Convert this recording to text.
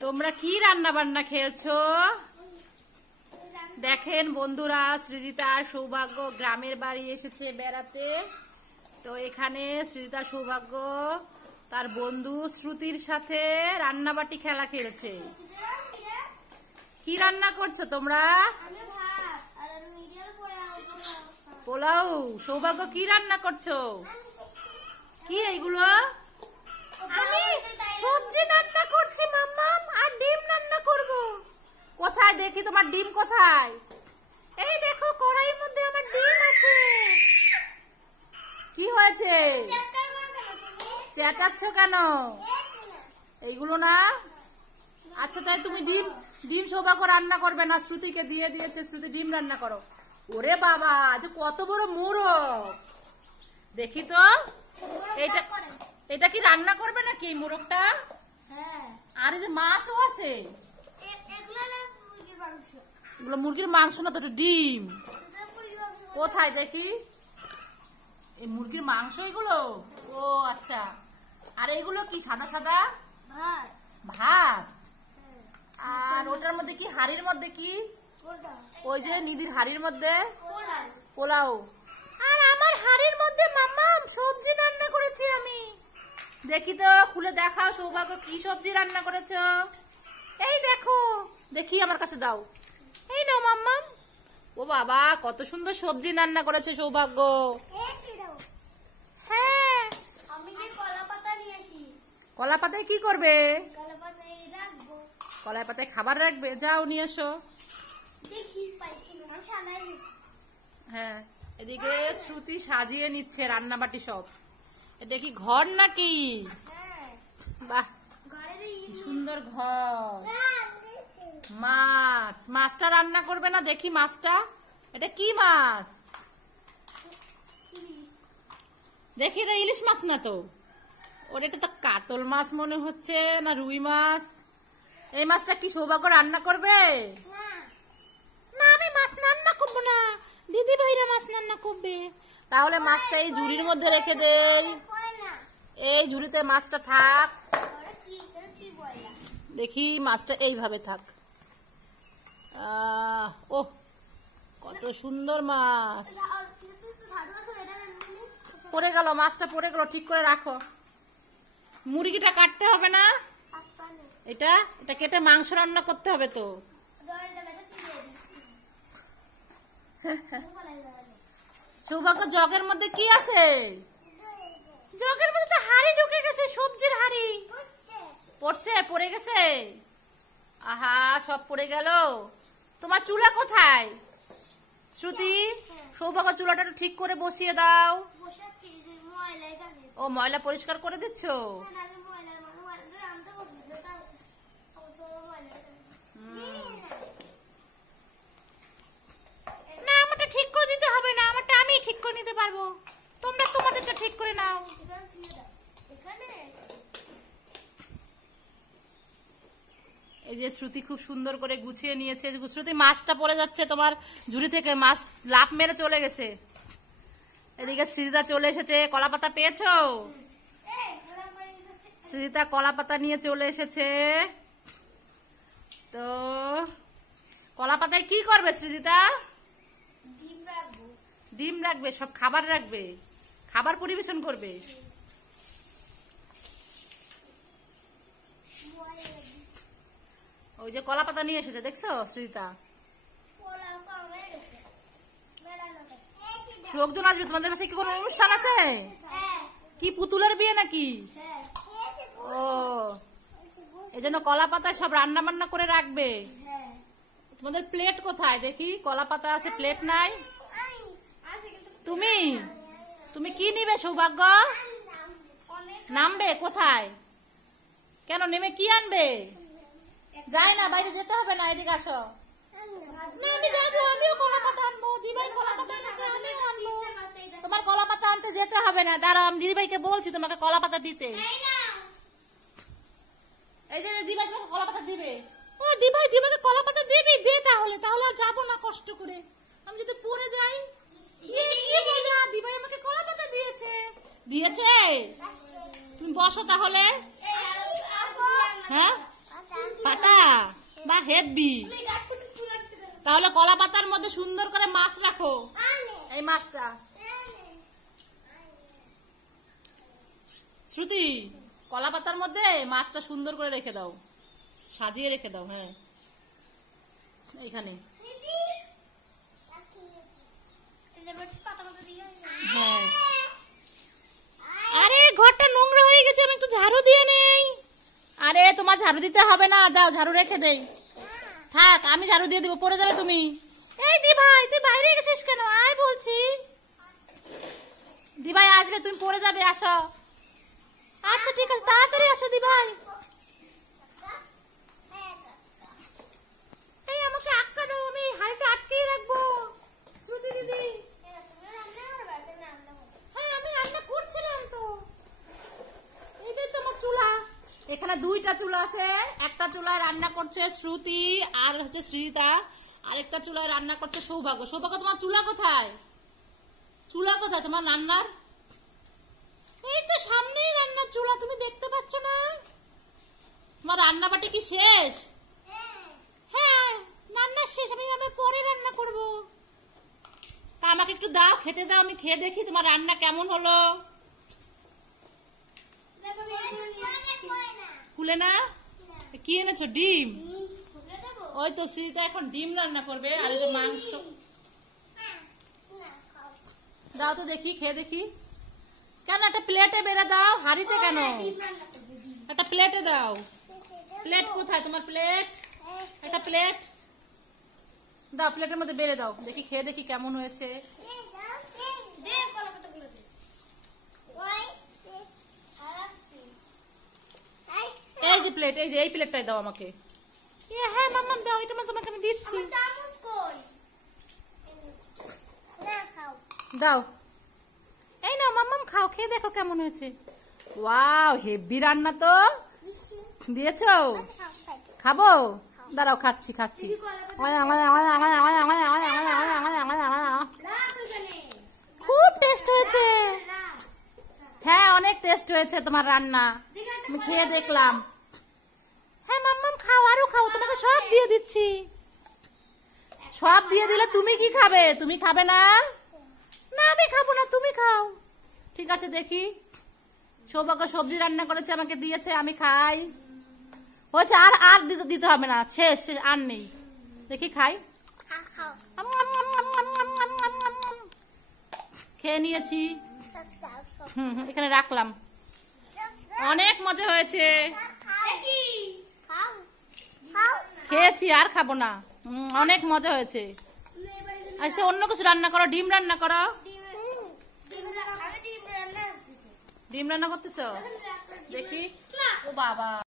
তোমরা কি রান্না বান্না খেলছো? দেখেন বন্ধুরা, সৃজিতা আর সৌভাগ্য গ্রামের বাড়ি এসেছে বেড়াতে। তো এখানে সৃজিতা সৌভাগ্য তার বন্ধু শ্রুতির সাথে রান্নাবাটি খেলা খেলেছে। কি রান্না করছো তোমরা? পোলাও। সৌভাগ্য কি রান্না করছো? কি এইগুলো? আমি সবজি রান্না করছি মাম্মাম, আর ডিম রান্না করব। কোথায় দেখি তোমার ডিম কোথায়? এই দেখো কড়াইয়ের মধ্যে আমার ডিম আছে। কি হয়েছে? চেঁচাচ্ছ কেন? এইগুলো না। আচ্ছা তাই তুমি ডিম সৌভাগ্য রান্না করবে না, শ্রুতিকে দিয়ে দিয়েছে, শ্রুতি ডিম রান্না করো। ওরে বাবা, যে কত বড় মোরগ! দেখি তো, এটা কি রান্না করবে নাকি এই মোরগটা? আর এই যে মাছও আছে। এগুলো মুরগির মাংস না তো, ডিম। কোথায় দেখি? এই মুরগির মাংস এগুলো? ও আচ্ছা। আর এগুলো কি সাদা সাদা? ভাত। আর ওটার মধ্যে কি? হাড়ির মধ্যে কি? ওই যে নিধির হাড়ির মধ্যে পোলাও। আর আমার হাড়ির মধ্যে মাম্মাম সবজি রান্না করেছি আমি। দেখি তো, খুলে দেখাও সৌভাগ্য কি সবজি রান্না করেছো। এই দেখো, দেখি আমার কাছে দাও। এই নাও মাম্মাম। ও বাবা, কত সুন্দর সবজি রান্না করেছে সৌভাগ্য। হ্যাঁ, আমি যে কলা পাতা নিয়েছি। কলা পাতায় কি করবে? কলা পাতায় রাখবো। কলা পাতায় খাবার রাখবে? যাও নিয়ে এসো। দেখি পাই কিনা। হ্যাঁ, এদিকে শ্রুতি সাজিয়ে নিচ্ছে রান্নাবাটি সব। এটা কি ঘর নাকি? বাহ, কি সুন্দর ঘর। মাছটা রান্না করবে না? দেখি মাছটা। এটা কি মাছ? দেখি, এটা ইলিশ মাছ না তো। ওর এটা তো কাতল মাছ মনে হচ্ছে, না রুই মাছ। এই মাছটা কি সৌভাগ্য রান্না করবে? না, আমি মাছ রান্না করবো না, দিদি ভাইরা মাছ রান্না করবে। তাহলে মাছটা এই ঝুড়ির মধ্যে রেখে দেই। এই ঝুড়িতে মাছটা থাক। দেখি মাছটা এইভাবে থাক। ও কত সুন্দর মাছ। পড়ে গেল, মাছটা পড়ে গেল, ঠিক করে রাখো। মুরগিটা কাটতে হবে না? এটা কেটে মাংস রান্না করতে হবে তো। সৌভাগ্য, জগের মধ্যে কি আছে? জগের মধ্যে তো হাঁড়ি ঢুকে গেছে, সবজির হাঁড়ি। পড়ে গেছে। আহা, সব পড়ে গেল। তোমার চুলা কোথায় শ্রুতি? সৌভাগ্য, চুলাটা একটু ঠিক করে বসিয়ে দাও। ও, ময়লা পরিষ্কার করে দিচ্ছ? না, আমারটা ঠিক করে দিতে হবে না, আমারটা আমি ঠিক করে নিতে পারবো। তোমরা তোমাদেরটা ঠিক করে নাও। এই যে শ্রুতি খুব সুন্দর করে গুছিয়ে নিয়েছে। শ্রুতি, মাছটা পড়ে যাচ্ছে তোমার ঝুড়ি থেকে, মাছ লাফ মেরে চলে গেছে। এদিকে সৃজিতা চলে এসেছে। কলা পাতা পেয়েছো? সৃজিতা কলা পাতা নিয়ে চলে এসেছে। তো কলা পাতায় কি করবে সৃজিতা? ডিম রাখবে, সব খাবার রাখবে, খাবার পরিবেশন করবে। ওই যে কলা পাতা নিয়ে এসেছে, দেখছো সৃজিতা? লোকজন আসবে তোমাদের পাশে? কি কোনো অনুষ্ঠান আছে? কি পুতুলের বিয়ে নাকি? ও, এই জন্য কলা পাতায় সব রান্না বান্না করে রাখবে। তোমাদের প্লেট কোথায় দেখি? কলা পাতা আছে, প্লেট নাই। তুমি কি নিবে সৌভাগ্য? নামবে কোথায়? কেন নেমে কি আনবে? যাই না, বাইরে যেতে হবে না, এদিকে আসো। না, আমি যাবো, আমিও কলা পাতা আনবো। দিদিভাই কলা পাতা এনেছে, আমিও আনবো। তোমার কলা পাতা আনতে যেতে হবে না, দাঁড়াও, আমি দিদিভাইকে বলছি তোমাকে কলা পাতা দিতে। এই যে দিদিভাই তোমাকে কলা পাতা দিবে। ও দিদিভাই, দিদিভাইকে কলা পাতা দিবি? দে তাহলে আর যাবো না কষ্ট করে। আমি যদি পড়ে যাই। দিদিভাই আমাকে কলা পাতা দিয়েছে। তুমি বসো তাহলে। হ্যাঁ, পাতা বা হেভি। তাহলে কলা পাতার মধ্যে সুন্দর করে মাছ রাখো। এই মাছটা শ্রুতি, কলা পাতার মধ্যে মাছটা সুন্দর করে রেখে দাও, সাজিয়ে রেখে দাও। হ্যাঁ এইখানে। হ্যাঁ আরে ঘরটা নোংরা হয়ে গেছে, আমি একটু ঝাড়ু দিয়ে নেই। আরে তোমার ঝাড়ু দিতে হবে না, দাও ঝাড়ু রেখে দেই। থাক আমি ঝাড়ু দিয়ে দেবো, পড়ে যাবে তুমি। এই দি ভাই, তুই বাইরে গেছিস কেন? আয় বলছি। দি ভাই আসবে, তুমি পড়ে যাবে, আসো। আচ্ছা ঠিক আছে, তাড়াতাড়ি আসো দি ভাই। এই আমাকে আটকা দাও, আমি হাড়িটা আটকেই রাখবো। শ্রুতি দিদি, হ্যাঁ আমি রান্না করছিলাম তো। এইটাই তো আমার চুলা, এখানে দুইটা চুলা আছে। একটা চুলায় রান্না করছে শ্রুতি আর হচ্ছে শ্রীতা, আরেকটা চুলায় রান্না করছে সৌভাগ্য। সৌভাগ্য তোমার চুলা কোথায়? চুলা কোথায় তোমার রান্নার? এই তো সামনেই রান্নার চুলা, তুমি দেখতে পাচ্ছ না? তোমার রান্না বাটি কি শেষ? হ্যাঁ রান্না শেষ, আমি পরে রান্না করব। তা আমাকে একটু দাও, খেতে দাও, আমি খেয়ে দেখি তোমার রান্না কেমন হলো। খুলে না? কি এনেছো? ডিম? ওই তো শ্রীতা এখন ডিম রান্না করবে, আর এই মাংস। দাও তো দেখি, খেয়ে দেখি। কেন একটা প্লেটে বেড়ে দাও, হাড়িতে কেন? একটা প্লেটে দাও। প্লেট কোথায় তোমার? প্লেট, একটা প্লেট দাও, প্লেটের মধ্যে বেড়ে দাও, দেখি খেয়ে দেখি কেমন হয়েছে। এই যে প্লেট, এই যে এই প্লেটটাই দাও আমাকে। হ্যাঁ মাম্মা দাও, এটা তোমাকে আমি দিচ্ছি। দাও, এই নাও মাম্মাম খাও, খেয়ে দেখো কেমন হয়েছে। ওয়াও হেভি রান্না তো। দিয়েছো? খাবো? দাঁড়াও খাচ্ছি খাচ্ছি। খুব টেস্ট হয়েছে। হ্যাঁ অনেক টেস্ট হয়েছে তোমার রান্না, আমি খেয়ে দেখলাম। হ্যাঁ মাম্মাম খাও, আরো খাও, তোমাকে সব দিয়ে দিচ্ছি। সব দিয়ে দিলে তুমি কি খাবে? তুমি খাবে না? না আমি খাবো না, তুমি খাও। ঠিক আছে দেখি। সৌভাগ্য সবজি রান্না করেছে, আমাকে দিয়েছে, আমি খাই। হয়েছে, আর আর দিতে হবে না, শেষ শেষ, আর নেই। দেখি খাই। খেয়ে নিয়েছি। এখানে রাখলাম। অনেক মজা হয়েছে, খেয়েছি, আর খাবো না। অনেক মজা হয়েছে। আচ্ছা অন্য কিছু রান্না করো, ডিম রান্না করো। ডিম রান্না করতেছো? দেখি। ও বাবা।